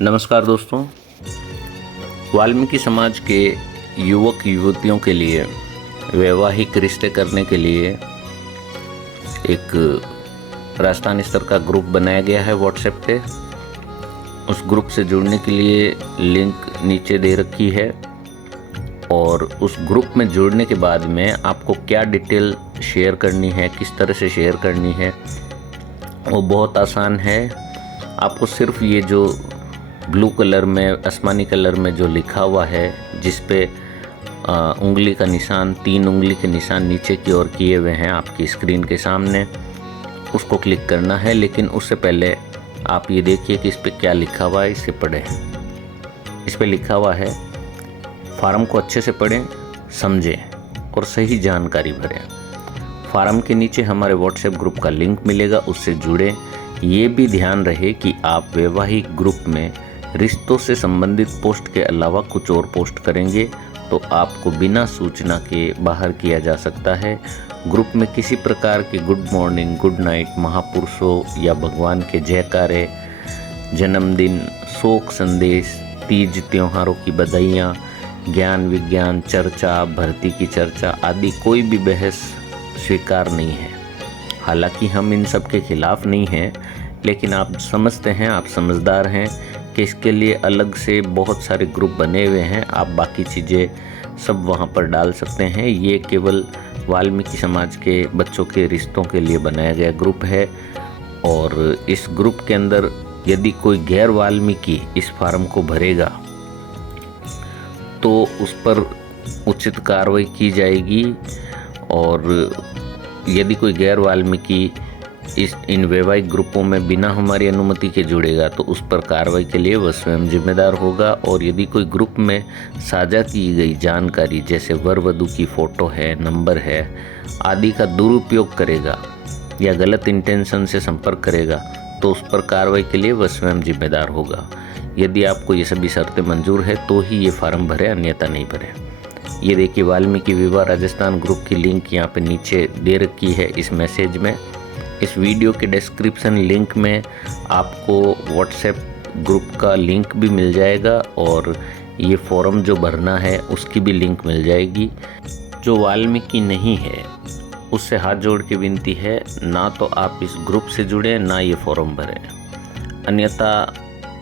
नमस्कार दोस्तों। वाल्मीकि समाज के युवक युवतियों के लिए वैवाहिक रिश्ते करने के लिए एक राजस्थान स्तर का ग्रुप बनाया गया है व्हाट्सएप पे। उस ग्रुप से जुड़ने के लिए लिंक नीचे दे रखी है और उस ग्रुप में जुड़ने के बाद में आपको क्या डिटेल शेयर करनी है, किस तरह से शेयर करनी है, वो बहुत आसान है। आपको सिर्फ ये जो ब्लू कलर में, आसमानी कलर में जो लिखा हुआ है, जिस पे उंगली का निशान, 3 उंगली के निशान नीचे की ओर किए हुए हैं आपकी स्क्रीन के सामने, उसको क्लिक करना है। लेकिन उससे पहले आप ये देखिए कि इस पे क्या लिखा हुआ है, इसे पढ़ें। इस पे लिखा हुआ है, फार्म को अच्छे से पढ़ें, समझें और सही जानकारी भरें। फार्म के नीचे हमारे व्हाट्सएप ग्रुप का लिंक मिलेगा, उससे जुड़ें। ये भी ध्यान रहे कि आप वैवाहिक ग्रुप में रिश्तों से संबंधित पोस्ट के अलावा कुछ और पोस्ट करेंगे तो आपको बिना सूचना के बाहर किया जा सकता है। ग्रुप में किसी प्रकार की गुड मॉर्निंग, गुड नाइट, महापुरुषों या भगवान के जयकारे, जन्मदिन, शोक संदेश, तीज त्योहारों की बधाइयाँ, ज्ञान विज्ञान चर्चा, भर्ती की चर्चा आदि कोई भी बहस स्वीकार नहीं है। हालांकि हम इन सब के खिलाफ नहीं हैं, लेकिन आप समझते हैं, आप समझदार हैं कि इसके लिए अलग से बहुत सारे ग्रुप बने हुए हैं। आप बाकी चीज़ें सब वहाँ पर डाल सकते हैं। ये केवल वाल्मीकि समाज के बच्चों के रिश्तों के लिए बनाया गया ग्रुप है और इस ग्रुप के अंदर यदि कोई गैर वाल्मीकि इस फॉर्म को भरेगा तो उस पर उचित कार्रवाई की जाएगी और यदि कोई गैर वाल्मीकि इन वैवाहिक ग्रुपों में बिना हमारी अनुमति के जुड़ेगा तो उस पर कार्रवाई के लिए वह स्वयं जिम्मेदार होगा। और यदि कोई ग्रुप में साझा की गई जानकारी जैसे वर वधू की फ़ोटो है, नंबर है आदि का दुरुपयोग करेगा या गलत इंटेंशन से संपर्क करेगा तो उस पर कार्रवाई के लिए वह स्वयं जिम्मेदार होगा। यदि आपको ये सभी शर्तें मंजूर है तो ही ये फार्म भरें, अन्यथा नहीं भरें। ये देखिए, वाल्मीकि विवाह राजस्थान ग्रुप की लिंक यहाँ पे नीचे दे रखी है इस मैसेज में। इस वीडियो के डिस्क्रिप्शन लिंक में आपको व्हाट्सएप ग्रुप का लिंक भी मिल जाएगा और ये फॉर्म जो भरना है उसकी भी लिंक मिल जाएगी। जो वाल्मीकि नहीं है उससे हाथ जोड़ के विनती है, ना तो आप इस ग्रुप से जुड़ें ना ये फॉर्म भरें, अन्यथा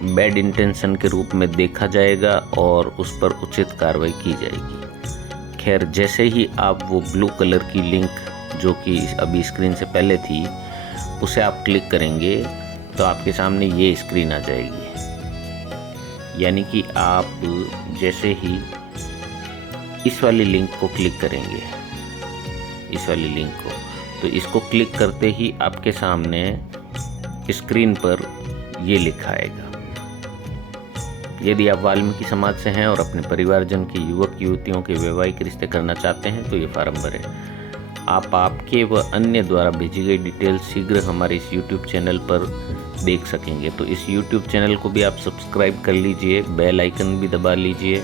बैड इंटेंशन के रूप में देखा जाएगा और उस पर उचित कार्रवाई की जाएगी। खैर, जैसे ही आप वो ब्लू कलर की लिंक जो कि अभी स्क्रीन से पहले थी उसे आप क्लिक करेंगे तो आपके सामने ये स्क्रीन आ जाएगी। यानी कि आप जैसे ही इस वाली लिंक को क्लिक करेंगे, इस वाली लिंक को, तो इसको क्लिक करते ही आपके सामने स्क्रीन पर ये लिखा आएगा। यदि आप वाल्मीकि समाज से हैं और अपने परिवारजन के युवक युवतियों के वैवाहिक रिश्ते करना चाहते हैं तो ये फार्म भरें। आप आपके व अन्य द्वारा भेजी गई डिटेल शीघ्र हमारे इस YouTube चैनल पर देख सकेंगे। तो इस YouTube चैनल को भी आप सब्सक्राइब कर लीजिए, बेल आइकन भी दबा लीजिए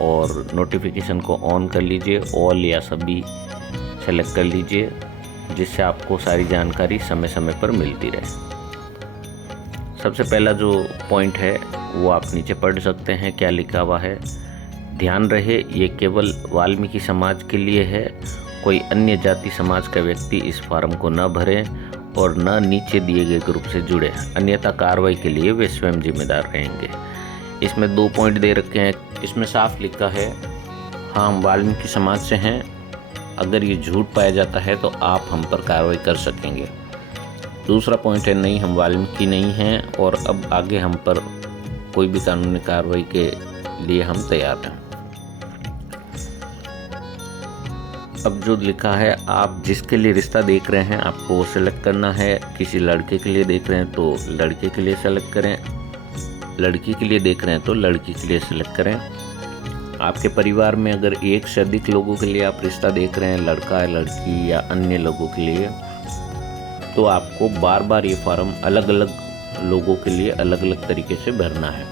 और नोटिफिकेशन को ऑन कर लीजिए, ऑल या सभी सेलेक्ट कर लीजिए, जिससे आपको सारी जानकारी समय समय पर मिलती रहे। सबसे पहला जो पॉइंट है वो आप नीचे पढ़ सकते हैं, क्या लिखा हुआ है। ध्यान रहे, ये केवल वाल्मीकि समाज के लिए है। कोई अन्य जाति समाज का व्यक्ति इस फॉर्म को न भरे और न नीचे दिए गए ग्रुप से जुड़े, अन्यथा कार्रवाई के लिए वे स्वयं जिम्मेदार रहेंगे। इसमें 2 पॉइंट दे रखे हैं। इसमें साफ लिखा है, हाँ हम वाल्मीकि समाज से हैं, अगर ये झूठ पाया जाता है तो आप हम पर कार्रवाई कर सकेंगे। दूसरा पॉइंट है, नहीं हम वाल्मीकि नहीं हैं और अब आगे हम पर कोई भी कानूनी कार्रवाई के लिए हम तैयार हैं। अब जो लिखा है, आप जिसके लिए रिश्ता देख रहे हैं आपको वो सेलेक्ट करना है। किसी लड़के के लिए देख रहे हैं तो लड़के के लिए सेलेक्ट करें, लड़की के लिए देख रहे हैं तो लड़की के लिए सेलेक्ट करें। आपके परिवार में अगर एक से अधिक लोगों के लिए आप रिश्ता देख रहे हैं, लड़का लड़की या अन्य लोगों के लिए, तो आपको बार बार ये फॉर्म अलग अलग लोगों के लिए अलग अलग तरीके से भरना है।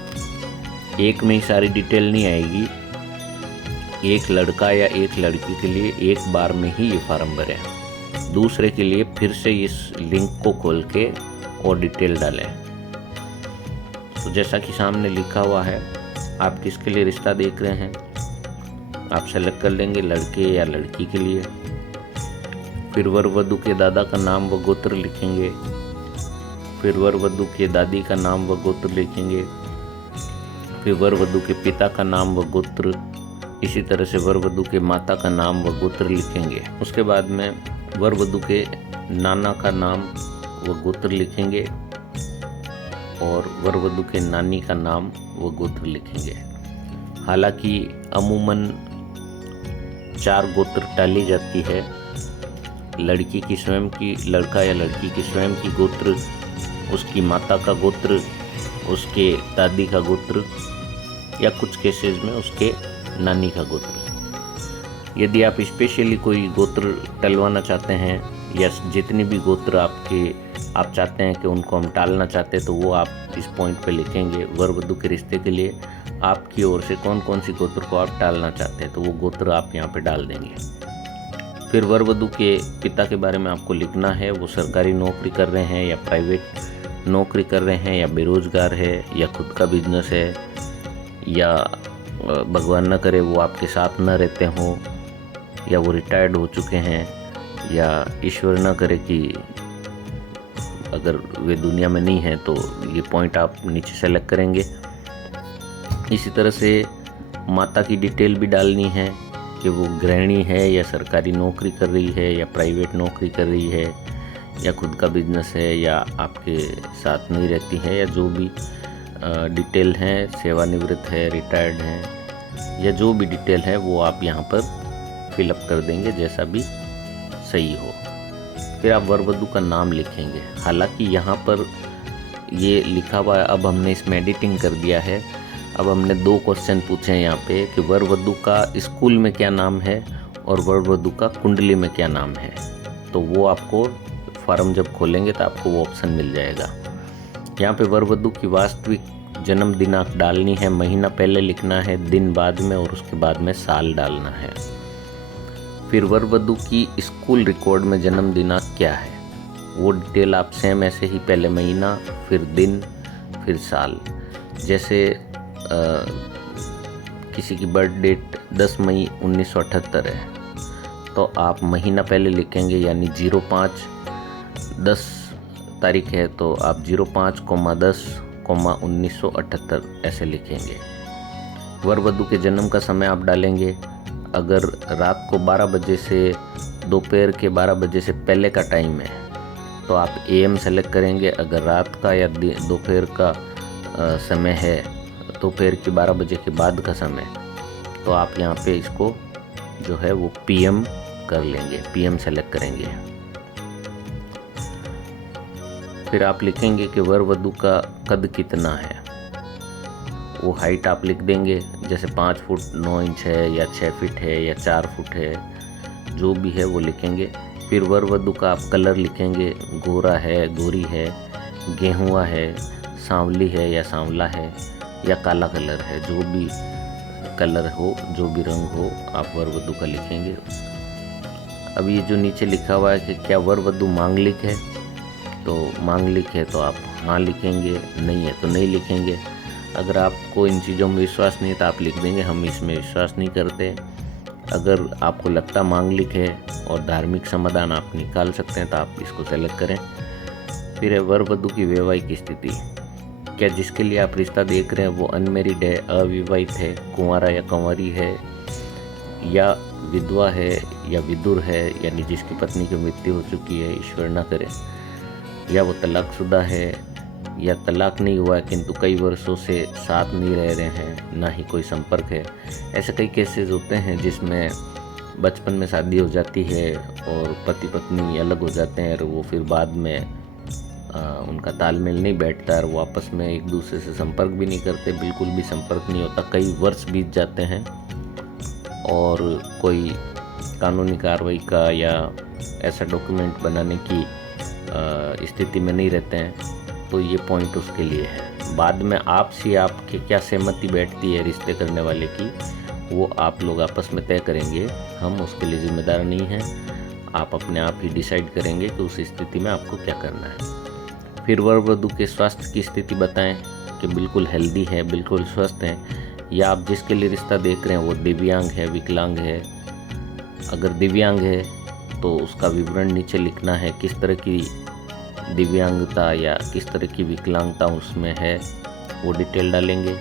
एक में ही सारी डिटेल नहीं आएगी। एक लड़का या एक लड़की के लिए एक बार में ही ये फॉर्म भरें, दूसरे के लिए फिर से इस लिंक को खोल के और डिटेल डालें। तो जैसा कि सामने लिखा हुआ है, आप किसके लिए रिश्ता देख रहे हैं, आप सेलेक्ट कर लेंगे लड़के या लड़की के लिए। फिर वर वधू के दादा का नाम व गोत्र लिखेंगे। फिर वर वधू के दादी का नाम व गोत्र लिखेंगे। फिर वर वधू के पिता का नाम व गोत्र, इसी तरह से वर वधू के माता का नाम व गोत्र लिखेंगे। उसके बाद में वर वधू के नाना का नाम व गोत्र लिखेंगे और वर वधू के नानी का नाम व गोत्र लिखेंगे। हालांकि अमूमन 4 गोत्र टाली जाती है, लड़की की स्वयं की, लड़का या लड़की की स्वयं की गोत्र, उसकी माता का गोत्र, उसके दादी का गोत्र, या कुछ केसेस में उसके नानी का गोत्र। यदि आप स्पेशली कोई गोत्र टलवाना चाहते हैं या जितनी भी गोत्र आप चाहते हैं कि उनको हम टालना चाहते हैं, तो वो आप इस पॉइंट पे लिखेंगे। वर वधू के रिश्ते के लिए आपकी ओर से कौन कौन सी गोत्र को आप टालना चाहते हैं, तो वो गोत्र आप यहाँ पे डाल देंगे। फिर वर वधू के पिता के बारे में आपको लिखना है, वो सरकारी नौकरी कर रहे हैं या प्राइवेट नौकरी कर रहे हैं, या बेरोजगार है, या खुद का बिजनेस है, या भगवान न करे वो आपके साथ न रहते हों, या वो रिटायर्ड हो चुके हैं, या ईश्वर न करे कि अगर वे दुनिया में नहीं हैं, तो ये पॉइंट आप नीचे सेलेक्ट करेंगे। इसी तरह से माता की डिटेल भी डालनी है कि वो गृहिणी है या सरकारी नौकरी कर रही है या प्राइवेट नौकरी कर रही है या खुद का बिजनेस है या आपके साथ नहीं रहती है, या जो भी डिटेल हैं, सेवानिवृत्त है, रिटायर्ड हैं, या जो भी डिटेल है वो आप यहाँ पर फिलअप कर देंगे जैसा भी सही हो। फिर आप वर वधू का नाम लिखेंगे। हालांकि यहाँ पर ये लिखा हुआ है, अब हमने इसमें एडिटिंग कर दिया है। अब हमने 2 क्वेश्चन पूछे हैं यहाँ पे कि वर वधू का स्कूल में क्या नाम है और वर वधू का कुंडली में क्या नाम है। तो वो आपको फॉर्म जब खोलेंगे तो आपको वो ऑप्शन मिल जाएगा। यहाँ पे वर वधू की वास्तविक जन्म दिनांक डालनी है, महीना पहले लिखना है, दिन बाद में, और उसके बाद में साल डालना है। फिर वर वधू की स्कूल रिकॉर्ड में जन्म दिनांक क्या है, वो डिटेल आप सेम ऐसे ही, पहले महीना, फिर दिन, फिर साल। जैसे किसी की बर्थ डेट 10 मई 1978 है, तो आप महीना पहले लिखेंगे, यानी 05-10 तारीख है तो आप 05,10,1978 ऐसे लिखेंगे। वर वधू के जन्म का समय आप डालेंगे। अगर रात को 12 बजे से दोपहर के 12 बजे से पहले का टाइम है तो आप AM सेलेक्ट करेंगे। अगर रात का या दोपहर का समय है, दोपहर के 12 बजे के बाद का समय, तो आप यहाँ पे इसको जो है वो PM कर लेंगे, PM सेलेक्ट करेंगे। फिर आप लिखेंगे कि वर वधू का कद कितना है, वो हाइट आप लिख देंगे, जैसे 5 फुट 9 इंच है या 6 फीट है या 4 फुट है, जो भी है वो लिखेंगे। फिर वर वधू का आप कलर लिखेंगे, गोरा है, गोरी है, गेहुआ है, सांवली है या सांवला है या काला कलर है, जो भी कलर हो, जो भी रंग हो, आप वर वधू का लिखेंगे। अब ये जो नीचे लिखा हुआ है कि क्या वर वधू मांगलिक है, तो मांगलिक है तो आप हाँ लिखेंगे, नहीं है तो नहीं लिखेंगे। अगर आपको इन चीज़ों में विश्वास नहीं है तो आप लिख देंगे हम इसमें विश्वास नहीं करते। अगर आपको लगता मांगलिक है और धार्मिक समाधान आप निकाल सकते हैं तो आप इसको सेलेक्ट करें। फिर है वर वधू की वैवाहिक स्थिति, क्या जिसके लिए आप रिश्ता देख रहे हैं वो अनमेरिड है, अविवाहित है, कुंवारा या कंवारी है, या विधवा है या विधुर है, यानी जिसकी पत्नी की मृत्यु हो चुकी है, ईश्वर न करे, या वो तलाकशुदा है, या तलाक नहीं हुआ है किंतु कई वर्षों से साथ नहीं रह रहे हैं, ना ही कोई संपर्क है। ऐसे कई केसेस होते हैं जिसमें बचपन में शादी हो जाती है और पति पत्नी अलग हो जाते हैं और वो फिर बाद में उनका तालमेल नहीं बैठता और वो आपस में एक दूसरे से संपर्क भी नहीं करते, बिल्कुल भी संपर्क नहीं होता, कई वर्ष बीत जाते हैं और कोई कानूनी कार्रवाई का या ऐसा डॉक्यूमेंट बनाने की स्थिति में नहीं रहते हैं, तो ये पॉइंट उसके लिए है। बाद में आपसे आपकी क्या सहमति बैठती है रिश्ते करने वाले की, वो आप लोग आपस में तय करेंगे, हम उसके लिए जिम्मेदार नहीं हैं। आप अपने आप ही डिसाइड करेंगे कि उस स्थिति में आपको क्या करना है। फिर वर वधू के स्वास्थ्य की स्थिति बताएं, कि बिल्कुल हेल्दी है, बिल्कुल स्वस्थ हैं, या आप जिसके लिए रिश्ता देख रहे हैं वो दिव्यांग है, विकलांग है। अगर दिव्यांग है तो उसका विवरण नीचे लिखना है, किस तरह की दिव्यांगता या किस तरह की विकलांगता उसमें है, वो डिटेल डालेंगे।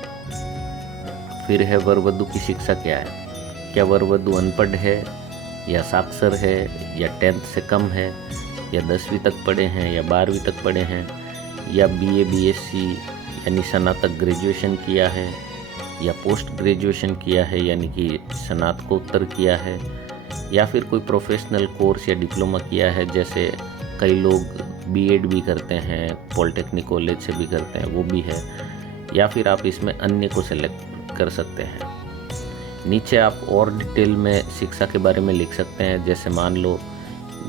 फिर है वर वधू की शिक्षा क्या है, क्या वर वधू अनपढ़ है या साक्षर है या 10th से कम है या 10वीं तक पढ़े हैं या 12वीं तक पढ़े हैं या BA BSc यानी स्नातक ग्रेजुएशन किया है या पोस्ट ग्रेजुएशन किया है यानी कि स्नातकोत्तर किया है, या फिर कोई प्रोफेशनल कोर्स या डिप्लोमा किया है, जैसे कई लोग B.Ed भी करते हैं, पॉलिटेक्निक कॉलेज से भी करते हैं, वो भी है, या फिर आप इसमें अन्य को सेलेक्ट कर सकते हैं। नीचे आप और डिटेल में शिक्षा के बारे में लिख सकते हैं, जैसे मान लो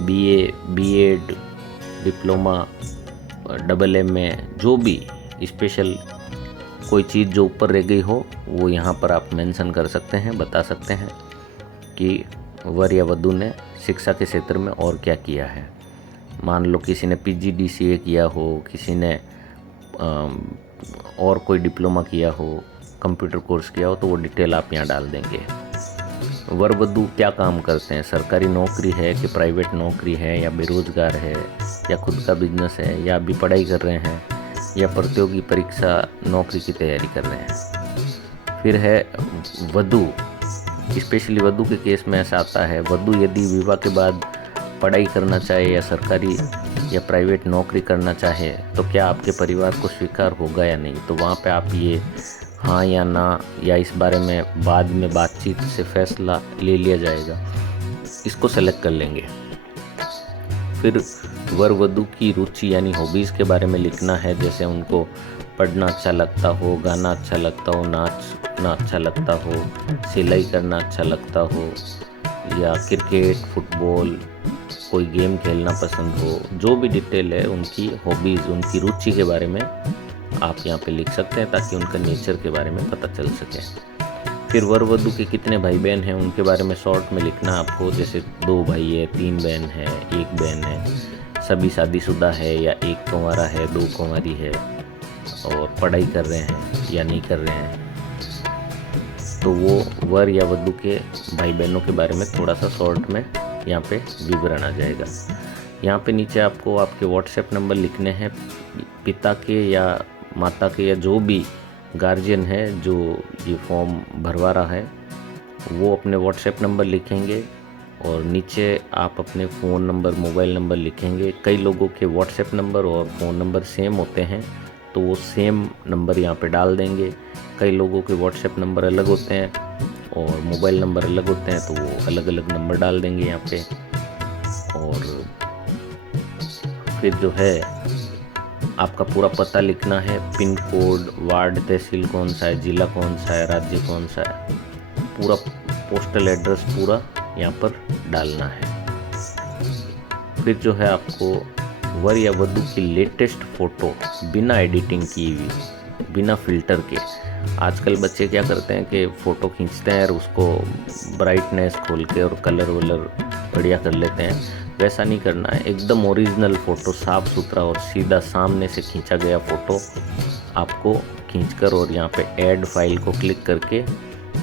BA B.Ed डिप्लोमा AA जो भी स्पेशल कोई चीज़ जो ऊपर रह गई हो वो यहाँ पर आप मेंशन कर सकते हैं, बता सकते हैं कि वर या वधू ने शिक्षा के क्षेत्र में और क्या किया है। मान लो किसी ने PGDCA किया हो, किसी ने और कोई डिप्लोमा किया हो, कंप्यूटर कोर्स किया हो, तो वो डिटेल आप यहाँ डाल देंगे। वर वधू क्या काम करते हैं, सरकारी नौकरी है कि प्राइवेट नौकरी है, या बेरोजगार है, या खुद का बिजनेस है, या अभी पढ़ाई कर रहे हैं, या प्रतियोगी परीक्षा नौकरी की तैयारी कर रहे हैं। फिर है वधू, स्पेशली वधू के केस में ऐसा आता है, वधू यदि विवाह के बाद पढ़ाई करना चाहे या सरकारी या प्राइवेट नौकरी करना चाहे तो क्या आपके परिवार को स्वीकार होगा या नहीं, तो वहाँ पे आप ये हाँ या ना या इस बारे में बाद में बातचीत से फैसला ले लिया जाएगा, इसको सेलेक्ट कर लेंगे। फिर वर वधू की रुचि यानी हॉबीज़ के बारे में लिखना है, जैसे उनको पढ़ना अच्छा लगता हो, गाना अच्छा लगता हो, नाचना अच्छा लगता हो, सिलाई करना अच्छा लगता हो, या क्रिकेट, फुटबॉल, कोई गेम खेलना पसंद हो, जो भी डिटेल है उनकी हॉबीज़, उनकी रुचि के बारे में आप यहाँ पे लिख सकते हैं, ताकि उनका नेचर के बारे में पता चल सके। फिर वर वधू के कितने भाई बहन हैं उनके बारे में शॉर्ट में लिखना आपको, जैसे 2 भाई है, 3 बहन है, 1 बहन है, सभी शादीशुदा है या 1 कुंवारा है, 2 कुंवारी है, और पढ़ाई कर रहे हैं या नहीं कर रहे हैं, तो वो वर या वधू के भाई बहनों के बारे में थोड़ा सा शॉर्ट में यहाँ पे विवरण आ जाएगा। यहाँ पे नीचे आपको आपके व्हाट्सएप नंबर लिखने हैं, पिता के या माता के या जो भी गार्जियन है जो ये फॉर्म भरवा रहा है वो अपने व्हाट्सएप नंबर लिखेंगे, और नीचे आप अपने फ़ोन नंबर, मोबाइल नंबर लिखेंगे। कई लोगों के व्हाट्सएप नंबर और फ़ोन नंबर सेम होते हैं तो वो सेम नंबर यहाँ पे डाल देंगे। कई लोगों के व्हाट्सएप नंबर अलग होते हैं और मोबाइल नंबर अलग होते हैं तो वो अलग अलग नंबर डाल देंगे यहाँ पे। और फिर जो है आपका पूरा पता लिखना है, पिन कोड, वार्ड, तहसील कौन सा है, ज़िला कौन सा है, राज्य कौन सा है, पूरा पोस्टल एड्रेस पूरा यहाँ पर डालना है। फिर जो है आपको वर या वधू की लेटेस्ट फ़ोटो बिना एडिटिंग की हुई, बिना फ़िल्टर के, आजकल बच्चे क्या करते हैं कि फ़ोटो खींचते हैं और उसको ब्राइटनेस खोल के और कलर वलर बढ़िया कर लेते हैं। वैसा नहीं करना है, एकदम ओरिजिनल फ़ोटो, साफ़ सुथरा और सीधा सामने से खींचा गया फ़ोटो आपको खींचकर और यहाँ पे ऐड फाइल को क्लिक करके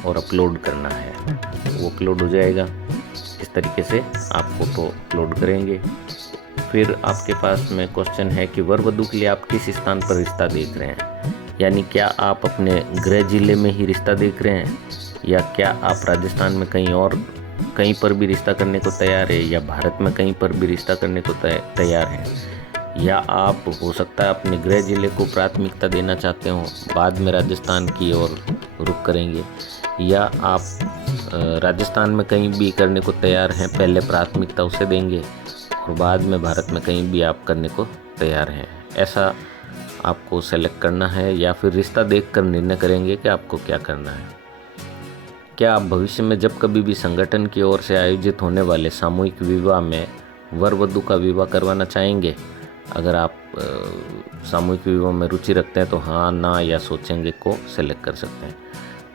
और अपलोड करना है। वो अपलोड हो जाएगा। इस तरीके से आप फ़ोटो अपलोड करेंगे। फिर आपके पास में क्वेश्चन है कि वर वधू के लिए आप किस स्थान पर रिश्ता देख रहे हैं, यानी क्या आप अपने गृह जिले में ही रिश्ता देख रहे हैं, या क्या आप राजस्थान में कहीं पर भी रिश्ता करने को तैयार है, या भारत में कहीं पर भी रिश्ता करने को तैयार हैं, या आप हो सकता है अपने गृह जिले को प्राथमिकता देना चाहते हो, बाद में राजस्थान की ओर रुख करेंगे, या आप राजस्थान में कहीं भी करने को तैयार हैं, पहले प्राथमिकता उसे देंगे और बाद में भारत में कहीं भी आप करने को तैयार हैं। ऐसा आपको सेलेक्ट करना है, या फिर रिश्ता देखकर निर्णय करेंगे कि आपको क्या करना है। क्या आप भविष्य में जब कभी भी संगठन की ओर से आयोजित होने वाले सामूहिक विवाह में वर वधू का विवाह करवाना चाहेंगे? अगर आप सामूहिक विवाह में रुचि रखते हैं तो हाँ, ना या सोचेंगे को सेलेक्ट कर सकते हैं।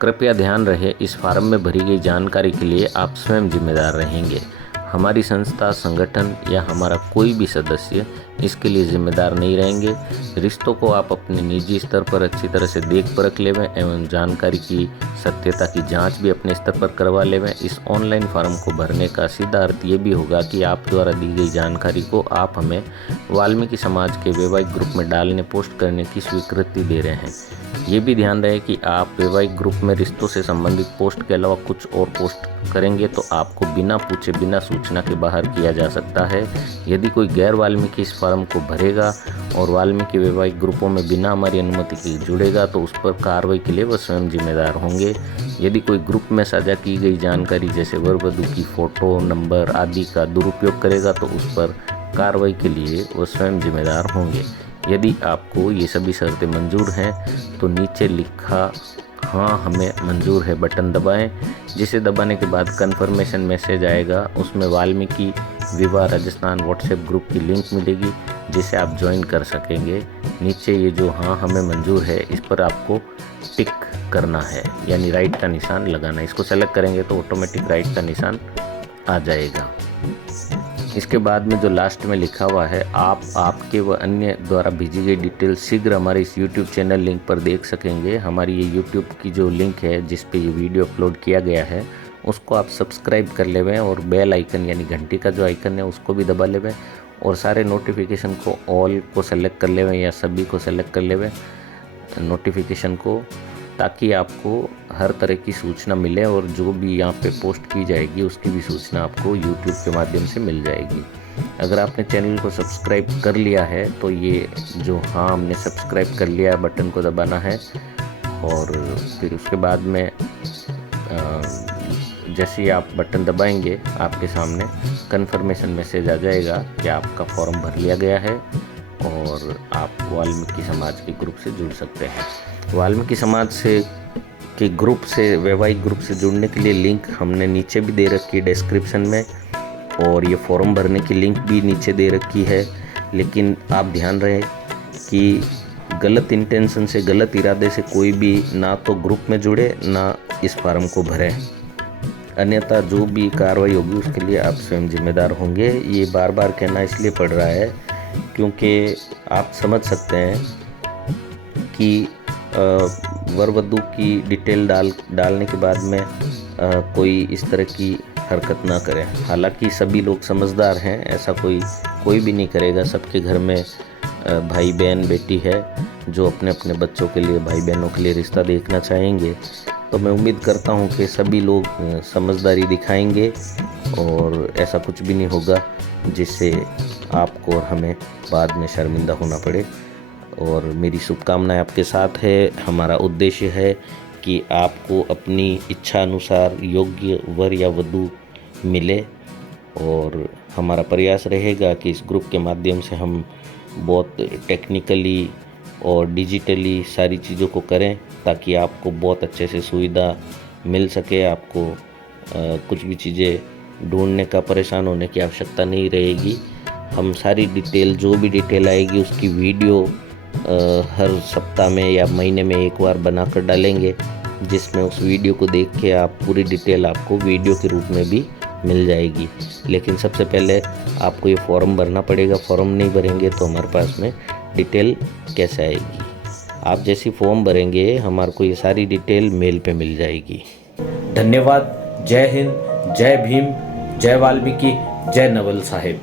कृपया ध्यान रहे, इस फार्म में भरी गई जानकारी के लिए आप स्वयं जिम्मेदार रहेंगे। हमारी संस्था, संगठन या हमारा कोई भी सदस्य इसके लिए जिम्मेदार नहीं रहेंगे। रिश्तों को आप अपने निजी स्तर पर अच्छी तरह से देख परख लेवें एवं जानकारी की सत्यता की जांच भी अपने स्तर पर करवा लेवें। इस ऑनलाइन फॉर्म को भरने का सीधा अर्थ ये भी होगा कि आप द्वारा दी गई जानकारी को आप हमें वाल्मीकि समाज के वैवाहिक ग्रुप में डालने पोस्ट करने की स्वीकृति दे रहे हैं। ये भी ध्यान रहे कि आप वैवाहिक ग्रुप में रिश्तों से संबंधित पोस्ट के अलावा कुछ और पोस्ट करेंगे तो आपको बिना पूछे बिना सूचना के बाहर किया जा सकता है। यदि कोई गैर वाल्मीकि इस फॉर्म को भरेगा और वाल्मीकि वैवाहिक ग्रुपों में बिना हमारी अनुमति के जुड़ेगा तो उस पर कार्रवाई के लिए वह स्वयं जिम्मेदार होंगे। यदि कोई ग्रुप में साझा की गई जानकारी जैसे वर वधू की फ़ोटो, नंबर आदि का दुरुपयोग करेगा तो उस पर कार्रवाई के लिए वह स्वयं जिम्मेदार होंगे। यदि आपको ये सभी शर्तें मंजूर हैं तो नीचे लिखा हाँ हमें मंजूर है बटन दबाएं, जिसे दबाने के बाद कन्फर्मेशन मैसेज आएगा। उसमें वाल्मीकि विवाह राजस्थान व्हाट्सएप ग्रुप की लिंक मिलेगी जिसे आप ज्वाइन कर सकेंगे। नीचे ये जो हाँ हमें मंजूर है इस पर आपको टिक करना है, यानी राइट का निशान लगाना है। इसको सेलेक्ट करेंगे तो ऑटोमेटिक राइट का निशान आ जाएगा। इसके बाद में जो लास्ट में लिखा हुआ है आप आपके व अन्य द्वारा भेजी गई डिटेल शीघ्र हमारे इस YouTube चैनल लिंक पर देख सकेंगे। हमारी ये YouTube की जो लिंक है जिस पे ये वीडियो अपलोड किया गया है उसको आप सब्सक्राइब कर लेवें और बेल आइकन यानी घंटी का जो आइकन है उसको भी दबा लेवें और सारे नोटिफिकेशन को ऑल को सेलेक्ट कर लेवें या सभी को सेलेक्ट कर लेवें नोटिफिकेशन को, ताकि आपको हर तरह की सूचना मिले और जो भी यहाँ पे पोस्ट की जाएगी उसकी भी सूचना आपको YouTube के माध्यम से मिल जाएगी। अगर आपने चैनल को सब्सक्राइब कर लिया है तो ये जो हाँ हमने सब्सक्राइब कर लिया बटन को दबाना है और फिर उसके बाद में जैसे ही आप बटन दबाएंगे आपके सामने कन्फर्मेशन मैसेज आ जाएगा कि आपका फॉर्म भर लिया गया है और आप वाल्मीकि समाज के ग्रुप से जुड़ सकते हैं। वाल्मीकि समाज से के ग्रुप से वैवाहिक ग्रुप से जुड़ने के लिए लिंक हमने नीचे भी दे रखी है डिस्क्रिप्शन में और ये फॉर्म भरने की लिंक भी नीचे दे रखी है। लेकिन आप ध्यान रहे कि गलत इंटेंशन से गलत इरादे से कोई भी ना तो ग्रुप में जुड़े ना इस फॉर्म को भरे, अन्यथा जो भी कार्रवाई होगी उसके लिए आप स्वयं जिम्मेदार होंगे। ये बार बार कहना इसलिए पड़ रहा है क्योंकि आप समझ सकते हैं कि वर वधू की डिटेल डालने के बाद में कोई इस तरह की हरकत ना करें। हालांकि सभी लोग समझदार हैं, ऐसा कोई भी नहीं करेगा। सबके घर में भाई बहन बेटी है जो अपने अपने बच्चों के लिए भाई बहनों के लिए रिश्ता देखना चाहेंगे। तो मैं उम्मीद करता हूं कि सभी लोग समझदारी दिखाएंगे और ऐसा कुछ भी नहीं होगा जिससे आपको और हमें बाद में शर्मिंदा होना पड़े। और मेरी शुभकामनाएं आपके साथ है। हमारा उद्देश्य है कि आपको अपनी इच्छा अनुसार योग्य वर या वधू मिले और हमारा प्रयास रहेगा कि इस ग्रुप के माध्यम से हम बहुत टेक्निकली और डिजिटली सारी चीज़ों को करें ताकि आपको बहुत अच्छे से सुविधा मिल सके। आपको कुछ भी चीज़ें ढूंढने का परेशान होने की आवश्यकता नहीं रहेगी। हम सारी डिटेल जो भी डिटेल आएगी उसकी वीडियो हर सप्ताह में या महीने में एक बार बनाकर डालेंगे, जिसमें उस वीडियो को देख के आप पूरी डिटेल आपको वीडियो के रूप में भी मिल जाएगी। लेकिन सबसे पहले आपको ये फॉर्म भरना पड़ेगा। फॉर्म नहीं भरेंगे तो हमारे पास में डिटेल कैसे आएगी। आप जैसी फॉर्म भरेंगे हमारे को ये सारी डिटेल मेल पे मिल जाएगी। धन्यवाद। जय हिंद, जय भीम, जय वाल्मीकि, जय नवल साहिब।